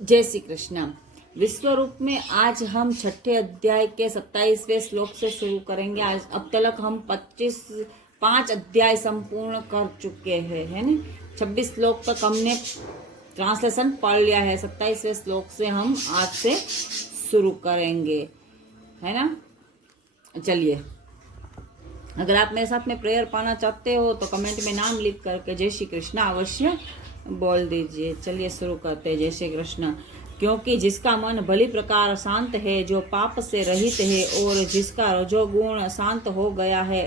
जय श्री कृष्ण। विश्व रूप में आज हम छठे अध्याय के 27वें श्लोक से शुरू करेंगे। आज अब तक हम 5 अध्याय संपूर्ण कर चुके हैं, है ना। 26 श्लोक तक हमने ट्रांसलेशन पढ़ लिया है। 27वें श्लोक से हम आज से शुरू करेंगे, है ना। चलिए, अगर आप मेरे साथ में प्रेयर पाना चाहते हो तो कमेंट में नाम लिख करके जय श्री कृष्ण अवश्य बोल दीजिए। चलिए शुरू करते हैं। जय श्री कृष्ण। क्योंकि जिसका मन भली प्रकार शांत है, जो पाप से रहित है और जिसका रजोगुण शांत हो गया है,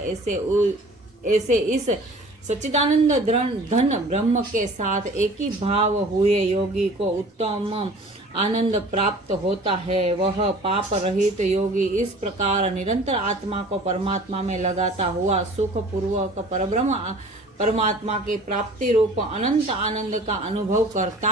ऐसे इस सच्चिदानंद धन ब्रह्म के साथ एक ही भाव हुए योगी को उत्तम आनंद प्राप्त होता है। वह पाप रहित योगी इस प्रकार निरंतर आत्मा को परमात्मा में लगाता हुआ सुख पूर्वक परब्रह्म परमात्मा की प्राप्ति रूप अनंत आनंद का अनुभव करता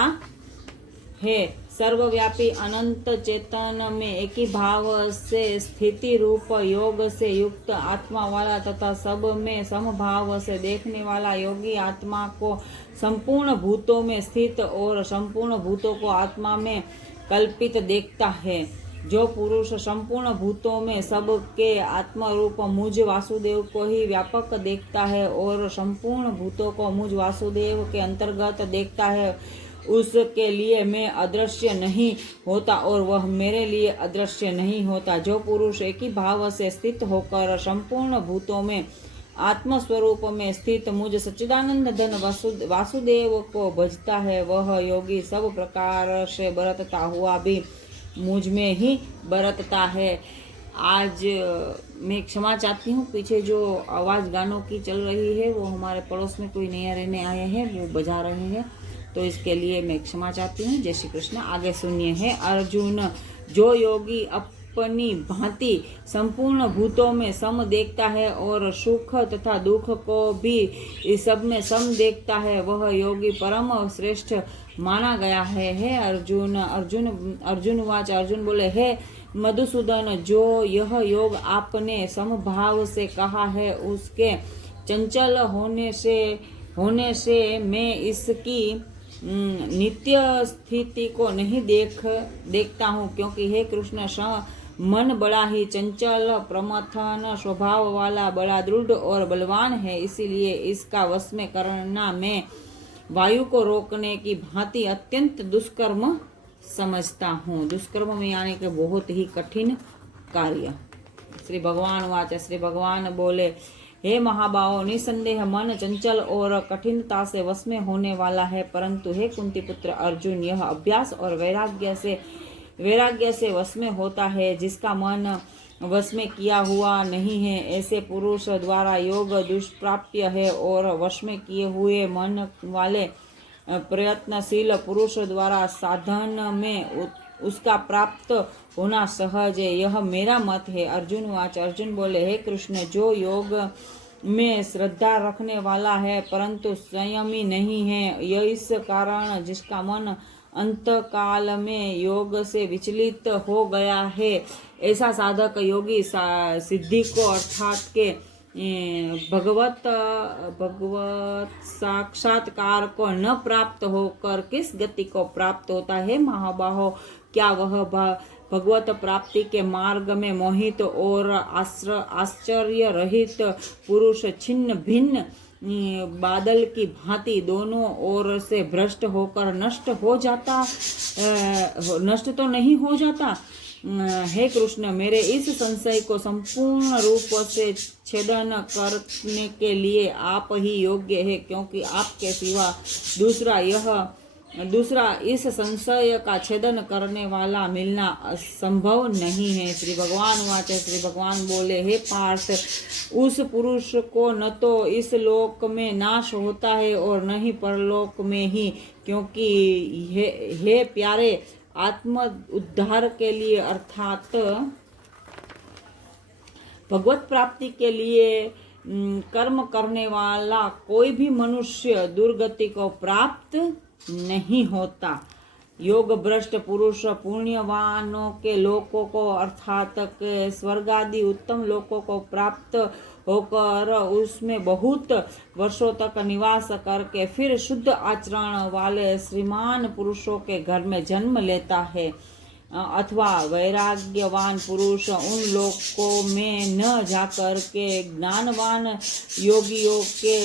है। सर्वव्यापी अनंत चेतन में एक ही भाव से स्थिति रूप योग से युक्त आत्मा वाला तथा सब में समभाव से देखने वाला योगी आत्मा को संपूर्ण भूतों में स्थित और संपूर्ण भूतों को आत्मा में कल्पित देखता है। जो पुरुष संपूर्ण भूतों में सबके आत्मा रूप मुझ वासुदेव को ही व्यापक देखता है और संपूर्ण भूतों को मुझ वासुदेव के अंतर्गत देखता है, उसके लिए मैं अदृश्य नहीं होता और वह मेरे लिए अदृश्य नहीं होता। जो पुरुष एक ही भाव से स्थित होकर संपूर्ण भूतों में आत्म स्वरूप में स्थित मुझ सच्चिदानंद धन वासुदेव को भजता है, वह योगी सब प्रकार से बरतता हुआ भी मुझ में ही बरतता है। आज मैं क्षमा चाहती हूँ, पीछे जो आवाज़ गानों की चल रही है वो हमारे पड़ोस में कोई नया रहने आए हैं, वो बजा रहे हैं, तो इसके लिए मैं क्षमा चाहती हूँ। जय श्री कृष्ण। आगे सुनिए है। अर्जुन, जो योगी अपनी भांति संपूर्ण भूतों में सम देखता है और सुख तथा दुख को भी इस सब में सम देखता है, वह योगी परम श्रेष्ठ माना गया है। अर्जुन वाच, अर्जुन बोले, हे मधुसूदन, जो यह योग आपने समभाव से कहा है, उसके चंचल होने से मैं इसकी नित्य स्थिति को नहीं देखता हूँ, क्योंकि हे कृष्ण, मन बड़ा ही चंचल प्रमथन स्वभाव वाला, बड़ा दृढ़ और बलवान है, इसीलिए इसका वश में करना मैं वायु को रोकने की भांति अत्यंत दुष्कर्म समझता हूँ। दुष्कर्म में यानी कि बहुत ही कठिन कार्य। श्री भगवान वाच, श्री भगवान बोले, हे महाबाहो, निसंदेह मन चंचल और कठिनता से वश में होने वाला है, परंतु हे कुंती पुत्र अर्जुन, यह अभ्यास और वैराग्य से वश में होता है। जिसका मन वश में किया हुआ नहीं है, ऐसे पुरुष द्वारा योग दुष्प्राप्य है, और वश में किए हुए मन वाले प्रयत्नशील पुरुष द्वारा साधन में उसका प्राप्त होना सहज है। यह मेरा मत है। अर्जुन वाच, अर्जुन बोले, हे कृष्ण, जो योग में श्रद्धा रखने वाला है परंतु संयमी नहीं है, यह इस कारण जिसका मन अंतकाल में योग से विचलित हो गया है, ऐसा साधक योगी सिद्धि को अर्थात के भगवत साक्षात्कार को न प्राप्त होकर किस गति को प्राप्त होता है। महाबाहो, क्या वह भगवत प्राप्ति के मार्ग में मोहित और आश्चर्य रहित पुरुष छिन्न भिन्न बादल की भांति दोनों ओर से भ्रष्ट होकर नष्ट तो नहीं हो जाता। हे कृष्ण, मेरे इस संशय को संपूर्ण रूप से छेदन करने के लिए आप ही योग्य है, क्योंकि आपके सिवा दूसरा इस संशय का छेदन करने वाला मिलना असंभव नहीं है। श्री भगवान वाच, श्री भगवान बोले, हे पार्थ, उस पुरुष को न तो इस लोक में नाश होता है और न ही परलोक में ही, क्योंकि हे प्यारे, आत्म उद्धार के लिए अर्थात भगवत प्राप्ति के लिए कर्म करने वाला कोई भी मनुष्य दुर्गति को प्राप्त नहीं होता। योग भ्रष्ट पुरुष पुण्यवानों के लोकों को अर्थात के स्वर्ग आदि उत्तम लोकों को प्राप्त होकर उसमें बहुत वर्षों तक निवास करके फिर शुद्ध आचरण वाले श्रीमान पुरुषों के घर में जन्म लेता है, अथवा वैराग्यवान पुरुष उन लोकों में न जाकर के ज्ञानवान योगियों के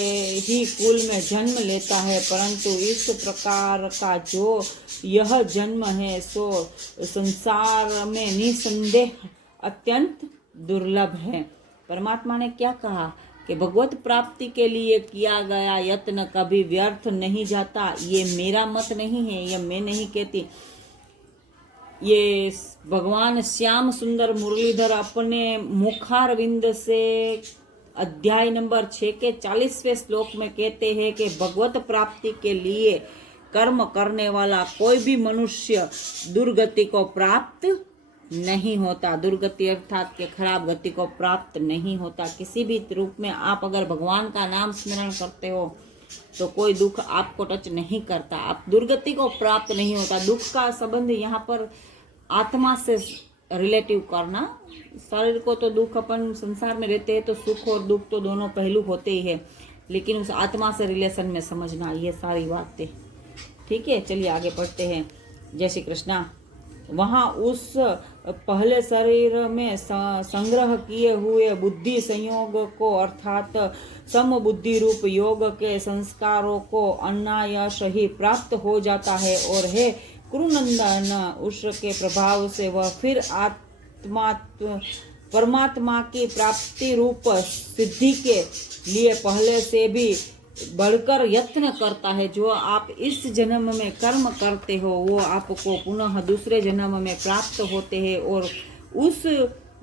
ही कुल में जन्म लेता है, परंतु इस प्रकार का जो यह जन्म है सो संसार में निसंदेह अत्यंत दुर्लभ है। परमात्मा ने क्या कहा कि भगवत प्राप्ति के लिए किया गया यत्न कभी व्यर्थ नहीं जाता। ये मेरा मत नहीं है, ये मैं नहीं कहती, ये भगवान श्याम सुंदर मुरलीधर अपने मुखारविंद से अध्याय नंबर 6 के 40वें श्लोक में कहते हैं कि भगवत प्राप्ति के लिए कर्म करने वाला कोई भी मनुष्य दुर्गति को प्राप्त नहीं होता। दुर्गति अर्थात के खराब गति को प्राप्त नहीं होता। किसी भी रूप में आप अगर भगवान का नाम स्मरण करते हो तो कोई दुख आपको टच नहीं करता, आप दुर्गति को प्राप्त नहीं होता। दुख का संबंध यहाँ पर आत्मा से रिलेटिव करना। शरीर को तो दुख, अपन संसार में रहते हैं तो सुख और दुख तो दोनों पहलू होते ही है, लेकिन उस आत्मा से रिलेशन में समझना ये सारी बातें। ठीक है, चलिए आगे पढ़ते हैं। जय श्री कृष्णा। वहाँ उस पहले शरीर में संग्रह किए हुए बुद्धि संयोग को अर्थात सम बुद्धि रूप योग के संस्कारों को अनायास ही प्राप्त हो जाता है, और है कुरुनंदन उसके प्रभाव से वह फिर परमात्मा की प्राप्ति रूप सिद्धि के लिए पहले से भी बढ़कर यत्न करता है। जो आप इस जन्म में कर्म करते हो वो आपको पुनः दूसरे जन्म में प्राप्त होते हैं, और उस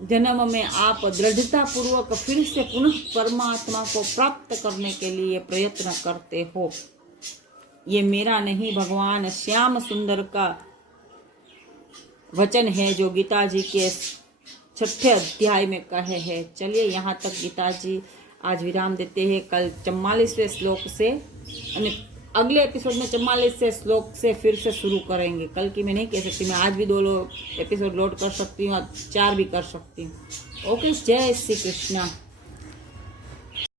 जन्म में आप दृढ़ता पूर्वक फिर से पुनः परमात्मा को प्राप्त करने के लिए प्रयत्न करते हो। ये मेरा नहीं, भगवान श्याम सुंदर का वचन है जो गीता जी के 6ठे अध्याय में कहे हैं। चलिए यहाँ तक गीता जी आज विराम देते हैं। कल 44वें श्लोक से अगले एपिसोड में 44वें श्लोक से फिर से शुरू करेंगे। कल की मैं नहीं कह सकती, मैं आज भी 2 एपिसोड लोड कर सकती हूँ, 4 भी कर सकती हूँ। ओके, जय श्री कृष्णा।